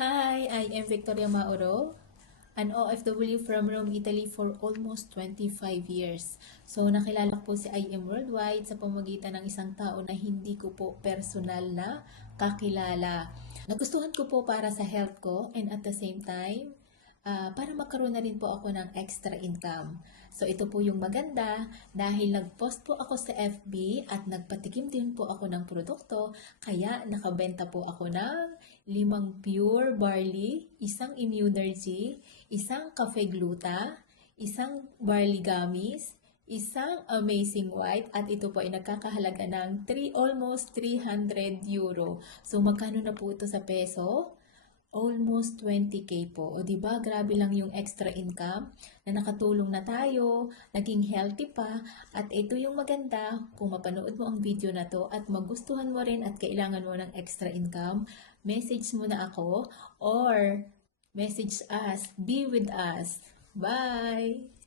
Hi, I am Victoria Mauro, an OFW from Rome, Italy for almost 25 years. So, nakilala ko po si I am Worldwide sa pamamagitan ng isang tao na hindi ko po personal na kakilala. Nagustuhan ko po para sa health ko and at the same time, para magkaroon na rin po ako ng extra income. So ito po yung maganda dahil nag-post po ako sa FB at nagpatikim din po ako ng produkto kaya nakabenta po ako ng 5 pure barley, isang Immunergy, isang cafe gluta, isang barley gummies, isang amazing white at ito po ay nagkakahalaga ng almost 300 euro. So magkano na po ito sa peso? Almost 20K po. O 'di ba, grabe lang yung extra income na nakatulong na tayo, naging healthy pa, at ito yung maganda kung mapanood mo ang video na to at magustuhan mo rin at kailangan mo ng extra income, message mo na ako or message us, be with us. Bye!